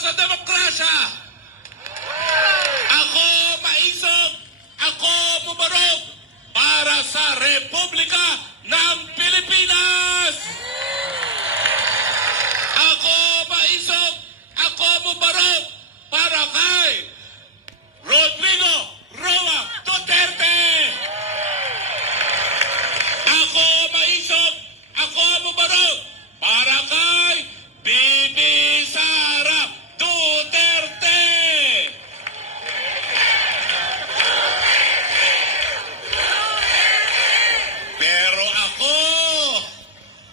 sa demokrasya. Ako maisog, ako bubarog para sa Republika ng Pilipinas. Ako maisog, ako bubarog para kay Rodrigo Roa Duterte. Ako maisog, ako bubarog para kay Bibi Sara Duterte. Pero ako,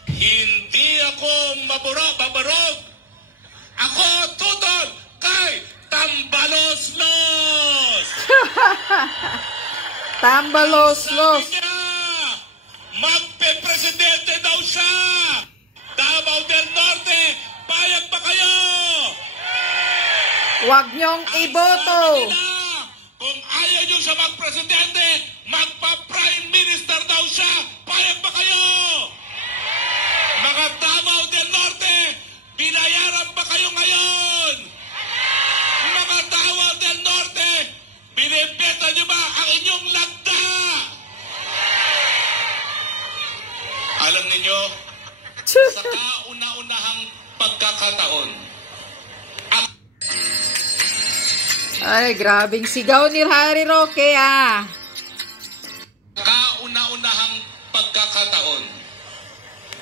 hindi ako babarog. Ako tutol kay Tambaloslos. Tambaloslos. Sabi niya, magpe-presidente daw siya. Davao del Norte, payag ba kayo? Huwag niyong iboto. Sabi nila, kung ayaw niyo siya magpresidente, magpa-prime minister daw siya. Payag ba kayo? Mga Davao del Norte, binayaran ba kayo ngayon? Mga Davao del Norte, binibenta niyo ba ang inyong lagda? Alam niyo, sa kauna-unahang pagkakataon, Ay, grabing sigaw ni Harry Roque, ah. kauna-unahang pagkakataon,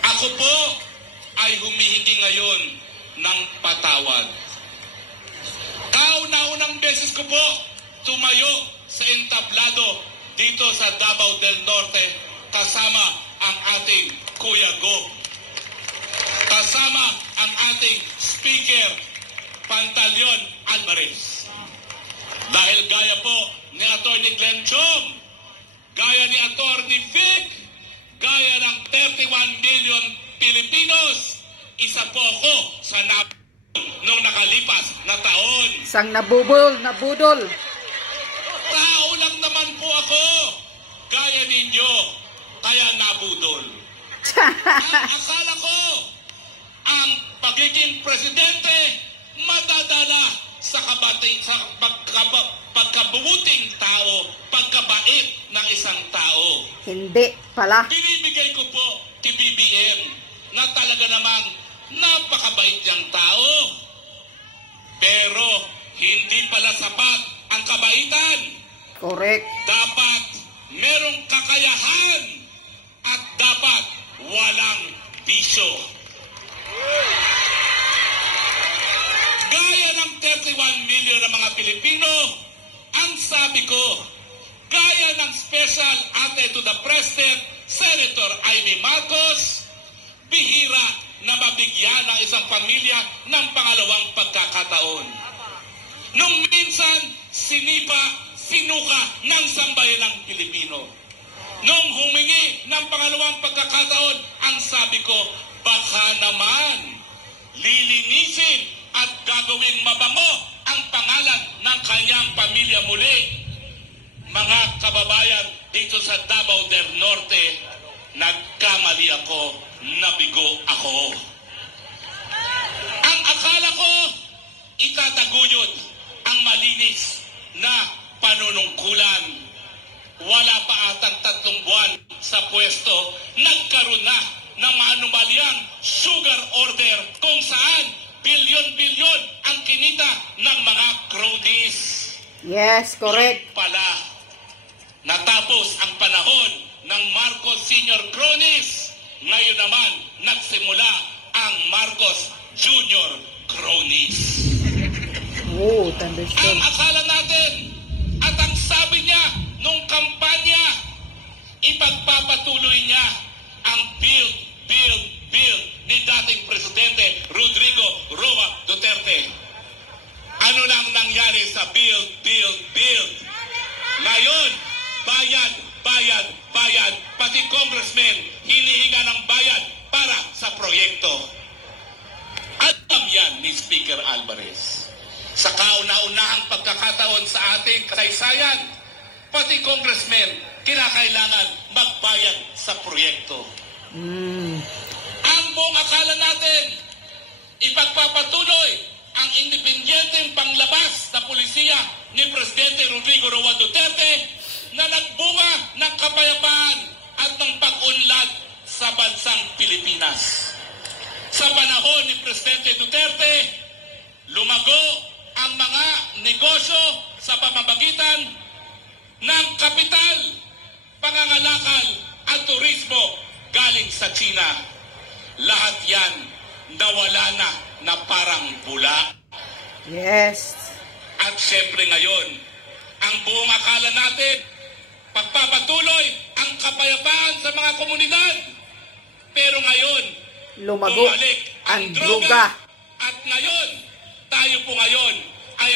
ako po ay humihingi ngayon ng patawad. Kauna-unang beses ko po tumayo sa entablado dito sa Davao del Norte kasama ang ating Kuya Gob. Kasama ang ating Speaker Pantaleon Alvarez. Dahil gaya po ni Atty. Glenn Chom, gaya ni Atty. Vic, gaya ng 31 million Pilipinos, isa po ako sa nung nakalipas na taon. Isang nabudol. Tao lang naman po ako, gaya ninyo, kaya nabudol. Ang akala ko, ang pagiging presidente madadala sa pagkabubuting tao, pagkabait ng isang tao. Hindi pala. Binibigay ko po kay BBM na talaga namang napakabait niyang tao. Pero hindi pala sapat ang kabaitan. Correct. Dapat merong kakayahan at dapat walang bisyo. Gaya ng 31 million na mga Pilipino, ang sabi ko, gaya ng Special Ate to the President, Senator Amy Marcos, bihira na mabigyan ng isang pamilya ng pangalawang pagkakataon. Nung minsan, sinuka ng sambayan ng Pilipino. Nung humingi ng pangalawang pagkakataon, ang sabi ko, baka naman lilinisin at gagawing mabango ang pangalan ng kanyang pamilya muli. Mga kababayan dito sa Davao del Norte, nagkamali ako, nabigo ako. Ang akala ko, itataguyod ang malinis na panunungkulan. Wala pa atang 3 buwan sa pwesto, nagkaroon na ng anomalyang sugar order kung saan bilyon-bilyon ang kinita ng mga cronies. Yes, correct. Yung pala, natapos ang panahon ng Marcos Senior cronies. Ngayon naman, nagsimula ang Marcos Junior cronies. Oh, Ang thunderstorm. akala natin at ang sabi niya nung kampanya, ipagpapatuloy niya ang build ni dating Presidente Rodrigo Roa Duterte. Ano lang nangyari sa build? Ngayon, bayad, pati congressmen hinihinga ng bayad para sa proyekto. Alam yan ni Speaker Alvarez. Sa kauna-unahang pagkakataon sa ating kasaysayan, pati congressmen kinakailangan magbayad sa proyekto. Ang buong akala natin, ipagpapatuloy ang independent ideolohiya ni Presidente Rodrigo Roa Duterte na nagbunga ng kapayapaan at ng pag-unlad sa bansang Pilipinas. Sa panahon ni Presidente Duterte, lumago ang mga negosyo sa pamamagitan ng kapital, pangangalakal at turismo galing sa China. Lahat yan nawala na parang bula. Yes. At syempre ngayon, ang buong akala natin, pagpapatuloy ang kapayapaan sa mga komunidad. Pero ngayon, Lumago bumalik ang droga. At ngayon, tayo po ngayon ay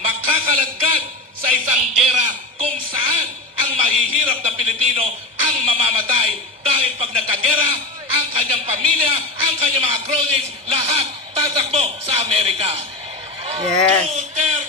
makakaladkad sa isang gera kung saan ang mahihirap na Pilipino ang mamamatay dahil pag nagkagera, ang kanyang pamilya, ang kanyang mga cronies, lahat tatakbo sa Amerika. Yes. Duterte